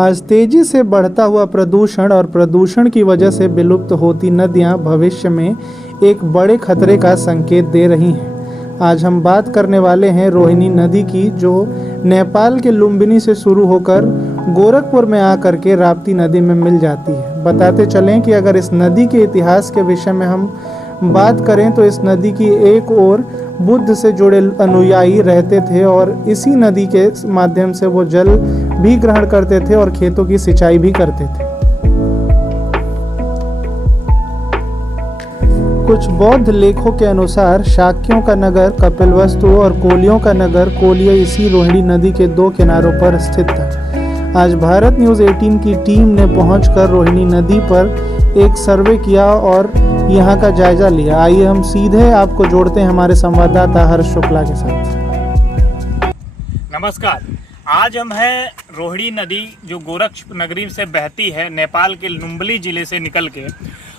आज तेजी से बढ़ता हुआ प्रदूषण और प्रदूषण की वजह से विलुप्त होती नदियां भविष्य में एक बड़े खतरे का संकेत दे रही हैं। आज हम बात करने वाले हैं रोहिणी नदी की, जो नेपाल के लुम्बिनी से शुरू होकर गोरखपुर में आकर के राप्ती नदी में मिल जाती है। बताते चलें कि अगर इस नदी के इतिहास के विषय में हम बात करें तो इस नदी की एक ओर बुद्ध से जुड़े अनुयायी रहते थे और इसी नदी के माध्यम से वो जल भी ग्रहण करते थे और खेतों की सिंचाई भी करते थे। कुछ बौद्ध लेखों के अनुसार शाक्यों का नगर कपिलवस्तु और कोलियों का नगर कोलिया इसी रोहिणी नदी के दो किनारों पर स्थित था। आज भारत न्यूज़ 18 की टीम ने पहुंचकर रोहिणी नदी पर एक सर्वे किया और यहाँ का जायजा लिया। आइए हम सीधे आपको जोड़ते हैं हमारे संवाददाता हर्ष शुक्ला के साथ। नमस्कार, आज हम हैं रोहिणी नदी जो गोरक्ष नगरी से बहती है नेपाल के लुम्बिनी जिले से निकल के,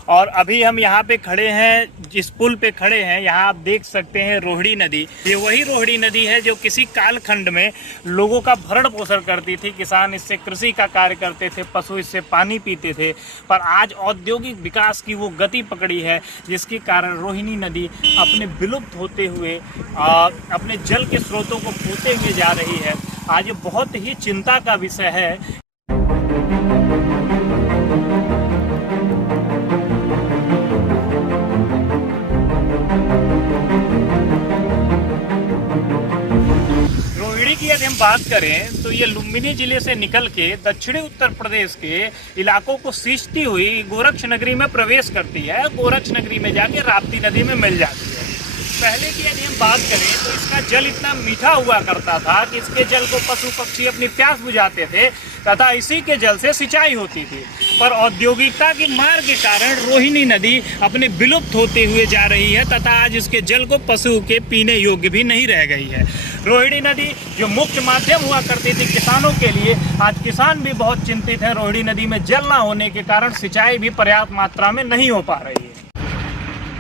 और अभी हम यहाँ पे खड़े हैं, जिस पुल पे खड़े हैं यहाँ आप देख सकते हैं रोहिणी नदी। ये वही रोहिणी नदी है जो किसी कालखंड में लोगों का भरण पोषण करती थी। किसान इससे कृषि का कार्य करते थे, पशु इससे पानी पीते थे। पर आज औद्योगिक विकास की वो गति पकड़ी है जिसके कारण रोहिणी नदी अपने विलुप्त होते हुए अपने जल के स्रोतों को खोते हुए जा रही है। आज ये बहुत ही चिंता का विषय है। की यदि हम बात करें तो ये लुम्बिनी जिले से निकल के दक्षिणी उत्तर प्रदेश के इलाकों को सींचती हुई गोरक्ष नगरी में प्रवेश करती है। गोरक्ष नगरी में जाके राप्ती नदी में मिल जाती है। पहले की यदि हम बात करें तो इसका जल इतना मीठा हुआ करता था कि इसके जल को पशु पक्षी अपनी प्यास बुझाते थे तथा इसी के जल से सिंचाई होती थी। पर औद्योगिकता की मार के कारण रोहिणी नदी अपने विलुप्त होते हुए जा रही है तथा आज इसके जल को पशु के पीने योग्य भी नहीं रह गई है। रोहिणी नदी जो मुख्य माध्यम हुआ करती थी किसानों के लिए, आज किसान भी बहुत चिंतित है। रोहिणी नदी में जल ना होने के कारण सिंचाई भी पर्याप्त मात्रा में नहीं हो पा रही है।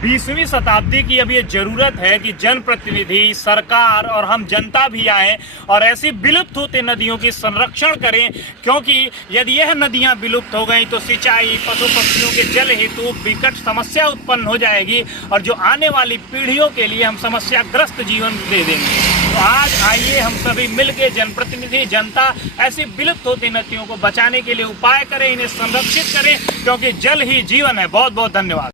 20वीं शताब्दी की अब ये जरूरत है कि जनप्रतिनिधि, सरकार और हम जनता भी आए और ऐसी विलुप्त होते नदियों की संरक्षण करें, क्योंकि यदि यह नदियां विलुप्त हो गई तो सिंचाई, पशु पक्षियों के जल हेतु विकट समस्या उत्पन्न हो जाएगी और जो आने वाली पीढ़ियों के लिए हम समस्याग्रस्त जीवन दे देंगे। तो आज आइए हम सभी मिलकर जनप्रतिनिधि, जनता ऐसी विलुप्त होती नदियों को बचाने के लिए उपाय करें, इन्हें संरक्षित करें, क्योंकि जल ही जीवन है। बहुत बहुत धन्यवाद।